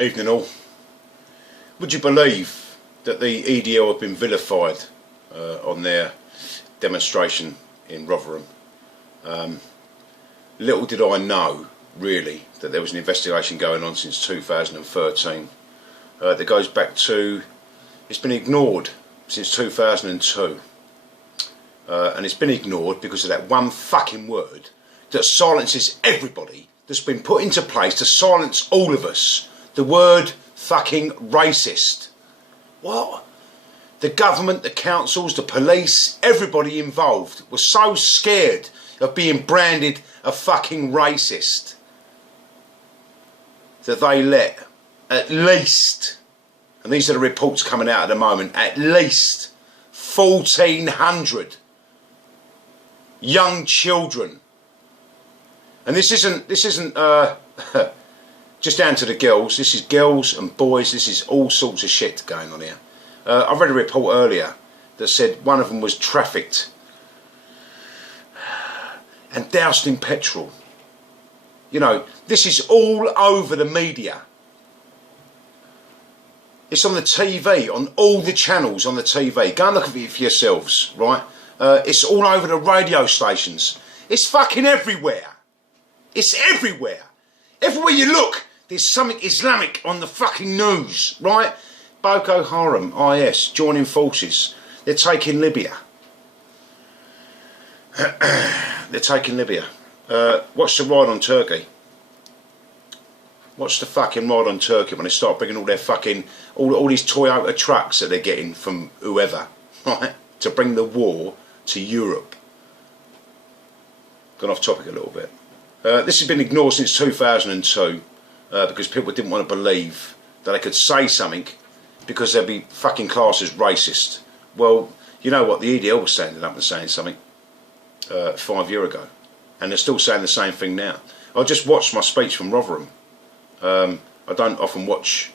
Evening all. Would you believe that the EDL have been vilified on their demonstration in Rotherham? Little did I know, really, that there was an investigation going on since 2013 that goes back to, it's been ignored since 2002. And it's been ignored because of that one fucking word that silences everybody, that's been put into place to silence all of us. The word fucking racist. What? The government, the councils, the police, everybody involved was so scared of being branded a fucking racist that they let at least, and these are the reports coming out at the moment, at least 1,400 young children. And this isn't just down to the girls. This is girls and boys. This is all sorts of shit going on here. I read a report earlier that said one of them was trafficked and doused in petrol. You know, this is all over the media. It's on the TV, on all the channels on the TV. Go and look at it for yourselves, right? It's all over the radio stations. It's fucking everywhere. It's everywhere. Everywhere you look, there's something Islamic on the fucking news, right? Boko Haram, IS, joining forces. They're taking Libya. They're taking Libya. Watch the ride on Turkey. Watch the fucking ride on Turkey when they start bringing all their fucking, all these Toyota trucks that they're getting from whoever, right? To bring the war to Europe. Gone off topic a little bit. This has been ignored since 2002 because people didn't want to believe that they could say something because they'd be fucking classed as racist. Well, you know what, the EDL was standing up and saying something 5 years ago, and they're still saying the same thing now. I just watched my speech from Rotherham. I don't often watch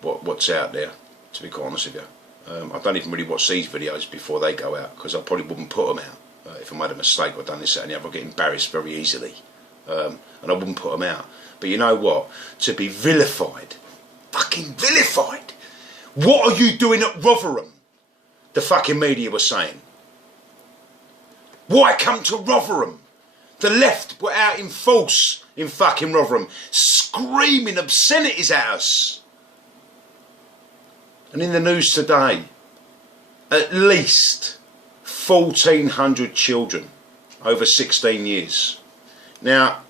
what's out there, to be quite honest with you. I don't even really watch these videos before they go out because I probably wouldn't put them out. If I made a mistake or done this, that and the other, I get embarrassed very easily. And I wouldn't put them out. But you know what? To be vilified, fucking vilified. What are you doing at Rotherham? The fucking media was saying. Why come to Rotherham? The left were out in force in fucking Rotherham, screaming obscenities at us. And in the news today, at least 1,400 children over 16 years. Now,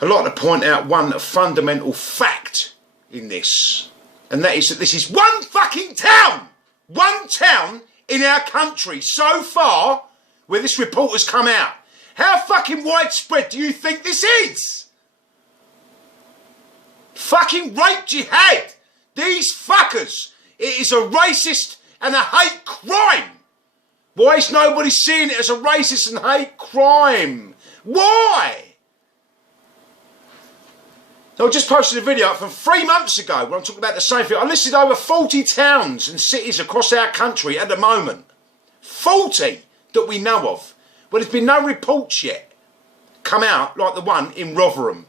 I'd like to point out one fundamental fact in this, and that is that this is one fucking town in our country so far where this report has come out. How fucking widespread do you think this is? Fucking rape jihad. These fuckers. It is a racist and a hate crime. Why is nobody seeing it as a racist and hate crime? Why? I just posted a video up from 3 months ago where I'm talking about the same thing. I listed over 40 towns and cities across our country at the moment. 40 that we know of. Well, there's been no reports yet come out like the one in Rotherham.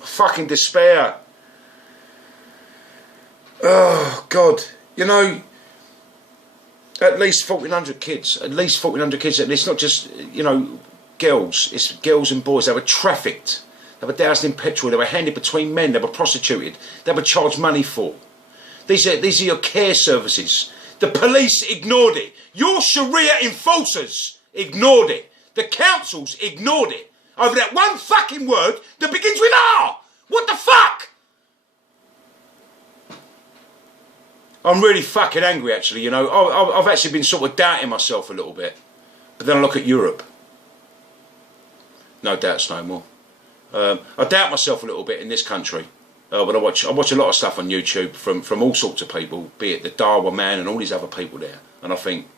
Fucking despair. Oh, God. You know, at least 1,400 kids. At least 1,400 kids. And it's not just, you know, girls. It's girls and boys. They were trafficked. They were doused in petrol. They were handed between men. They were prostituted. They were charged money for. These are your care services. The police ignored it. Your Sharia enforcers ignored it. The councils ignored it. Over that one fucking word that begins with R. What the fuck? I'm really fucking angry, actually, you know. I've actually been sort of doubting myself a little bit. But then I look at Europe. No doubts no more. I doubt myself a little bit in this country. But I watch a lot of stuff on YouTube from all sorts of people, be it the Darwin man and all these other people there. And I think...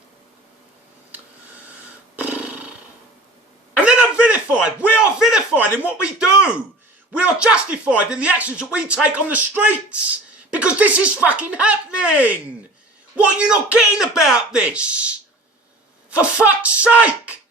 And then I'm vilified. We are vilified in what we do. We are justified in the actions that we take on the streets. Because this is fucking happening. What are you not getting about this? For fuck's sake.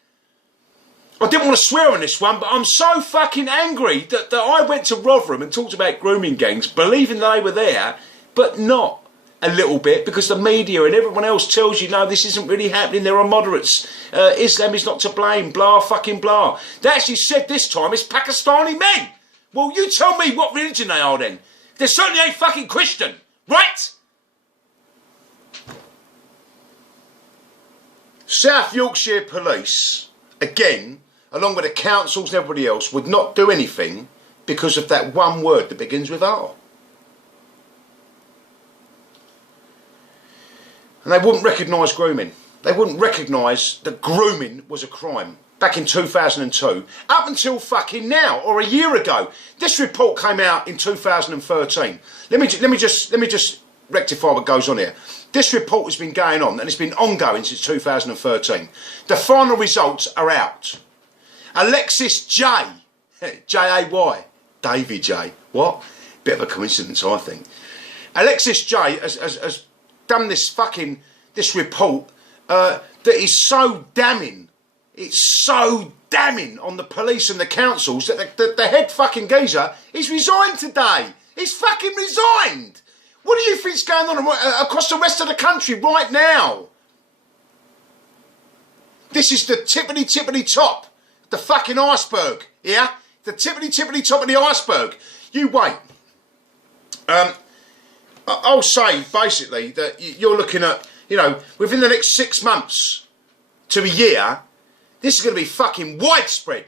I didn't want to swear on this one, but I'm so fucking angry that I went to Rotherham and talked about grooming gangs, believing they were there, but not a little bit, because the media and everyone else tells you, no, this isn't really happening, there are moderates, Islam is not to blame, blah, fucking blah. They actually said this time it's Pakistani men. Well, you tell me what religion they are then. They certainly ain't fucking Christian, right? South Yorkshire Police, again, along with the councils and everybody else, would not do anything because of that one word that begins with R. And they wouldn't recognise grooming. They wouldn't recognise that grooming was a crime back in 2002, up until fucking now, or a year ago. This report came out in 2013. Let me just rectify what goes on here. This report has been going on, and it's been ongoing since 2013. The final results are out. Alexis J, J-A-Y, Davy J. What? Bit of a coincidence, I think. Alexis J has done this report that is so damning. It's so damning on the police and the councils that the head fucking geezer is resigned today. He's fucking resigned. What do you think's going on across the rest of the country right now? This is the tippity top. The fucking iceberg, yeah? The tippity top of the iceberg. You wait. I'll say, basically, that you're looking at, you know, within the next 6 months to a year, this is going to be fucking widespread.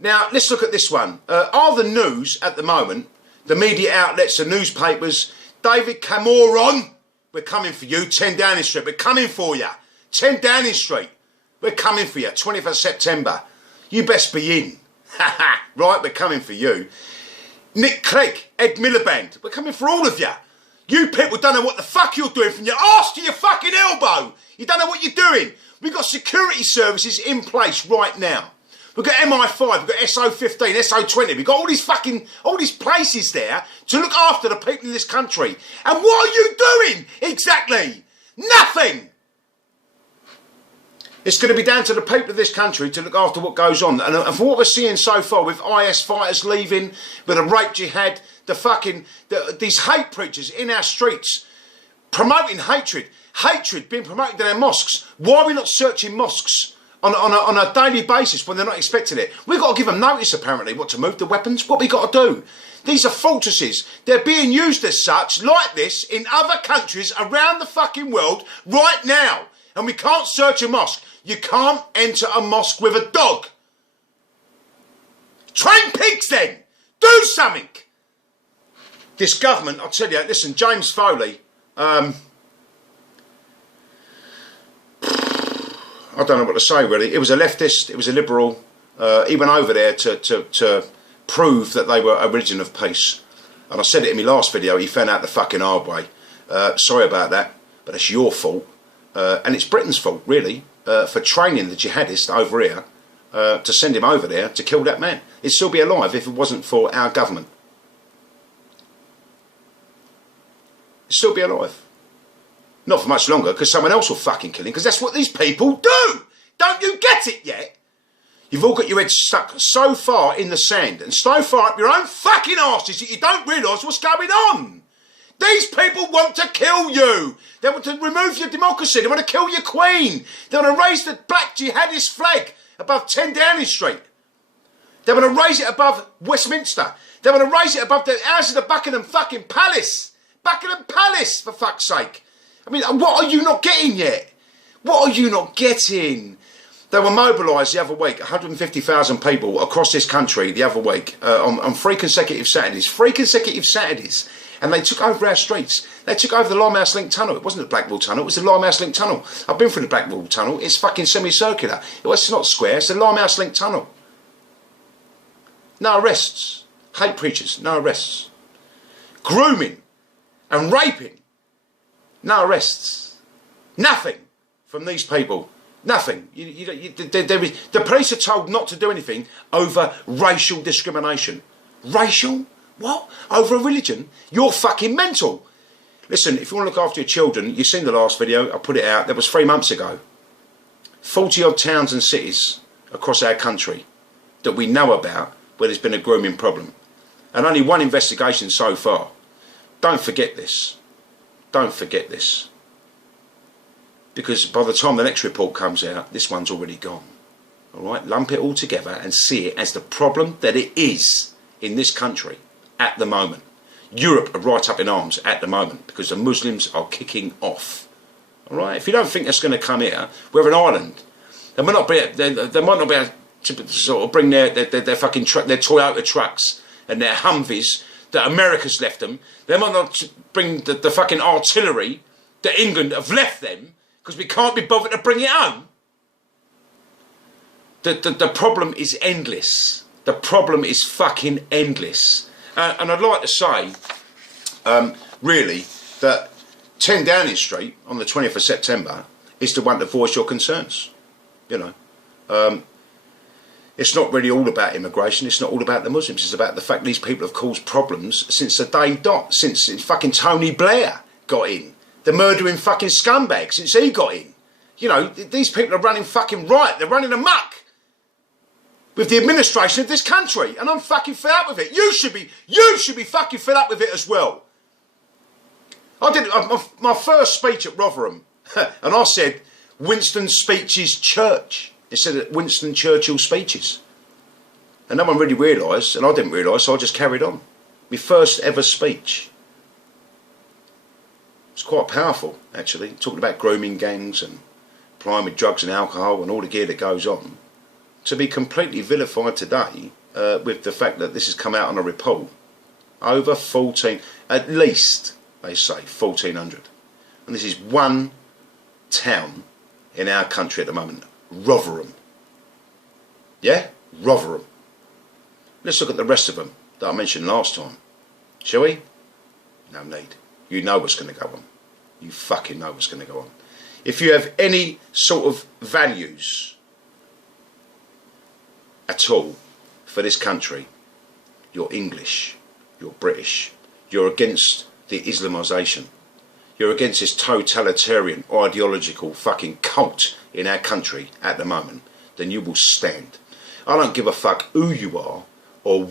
Now, let's look at this one. Are the news at the moment, the media outlets, the newspapers, David Cameron, we're coming for you, 10 Downing Street, we're coming for you. 10 Downing Street, we're coming for you, 20th of September. You best be in. Right, we're coming for you. Nick Clegg, Ed Miliband, we're coming for all of you. You people don't know what the fuck you're doing from your arse to your fucking elbow. You don't know what you're doing. We've got security services in place right now. We've got MI5, we've got SO15, SO20. We've got all these places there to look after the people in this country. And what are you doing? Exactly. Nothing. It's going to be down to the people of this country to look after what goes on. And for what we're seeing so far with IS fighters leaving, with a rape jihad, these hate preachers in our streets, promoting hatred being promoted in our mosques. Why are we not searching mosques on a daily basis when they're not expecting it? We've got to give them notice, apparently, what to move the weapons, what we got to do. These are fortresses. They're being used as such, like this, in other countries around the fucking world right now. And we can't search a mosque. You can't enter a mosque with a dog. Train pigs then. Do something. This government, I'll tell you, listen, James Foley, I don't know what to say really. It was a leftist, it was a liberal. He went over there to prove that they were a religion of peace. And I said it in my last video, he found out the fucking hard way. Sorry about that, but it's your fault. And it's Britain's fault, really, for training the jihadist over here to send him over there to kill that man. He'd still be alive if it wasn't for our government. He'd still be alive. Not for much longer, because someone else will fucking kill him, because that's what these people do. Don't you get it yet? You've all got your heads stuck so far in the sand and so far up your own fucking arses that you don't realise what's going on. These people want to kill you. They want to remove your democracy. They want to kill your queen. They want to raise the black jihadist flag above 10 Downing Street. They want to raise it above Westminster. They want to raise it above the houses of Buckingham fucking Palace. Buckingham Palace, for fuck's sake. I mean, what are you not getting yet? What are you not getting? They were mobilised the other week, 150,000 people across this country the other week on 3 consecutive Saturdays. 3 consecutive Saturdays. And they took over our streets. They took over the Limehouse Link Tunnel. It wasn't the Blackwall Tunnel, it was the Limehouse Link Tunnel. I've been through the Blackwall Tunnel. It's fucking semicircular. It's not square, it's the Limehouse Link Tunnel. No arrests. Hate preachers, no arrests. Grooming and raping, no arrests. Nothing from these people. Nothing. The police are told not to do anything over racial discrimination. Racial? What? Over a religion? You're fucking mental. Listen, if you want to look after your children, you've seen the last video, I put it out, that was 3 months ago. 40 odd towns and cities across our country that we know about where there's been a grooming problem. And only one investigation so far. Don't forget this. Don't forget this. Because by the time the next report comes out, this one's already gone. Alright? Lump it all together and see it as the problem that it is in this country at the moment. Europe are right up in arms at the moment because the Muslims are kicking off. Alright? If you don't think that's going to come here, we're an island. They might not be able to sort of bring their fucking their Toyota trucks and their Humvees that America's left them. They might not bring the fucking artillery that England have left them because we can't be bothered to bring it home. The problem is endless. The problem is fucking endless. And I'd like to say, really, that 10 Downing Street on the 20th of September is the one to voice your concerns. You know. It's not really all about immigration, it's not all about the Muslims, it's about the fact these people have caused problems since the day dot, since fucking Tony Blair got in. The murdering fucking scumbag since he got in. You know, these people are running fucking riot, they're running amok with the administration of this country, and I'm fucking fed up with it. You should be fucking fed up with it as well. I did my first speech at Rotherham, and I said Winston Speeches Church. Instead of Winston Churchill speeches. And no one really realised, and I didn't realise, so I just carried on. My first ever speech. It's quite powerful, actually, talking about grooming gangs and plying with drugs and alcohol and all the gear that goes on. To be completely vilified today with the fact that this has come out on a report. Over 14, at least, they say, 1,400. And this is one town in our country at the moment. Rotherham. Yeah? Rotherham. Let's look at the rest of them that I mentioned last time. Shall we? No need. You know what's going to go on. You fucking know what's going to go on. If you have any sort of values at all for this country, you're English, you're British, you're against the Islamisation. You're against this totalitarian, ideological fucking cult in our country at the moment, then you will stand. I don't give a fuck who you are or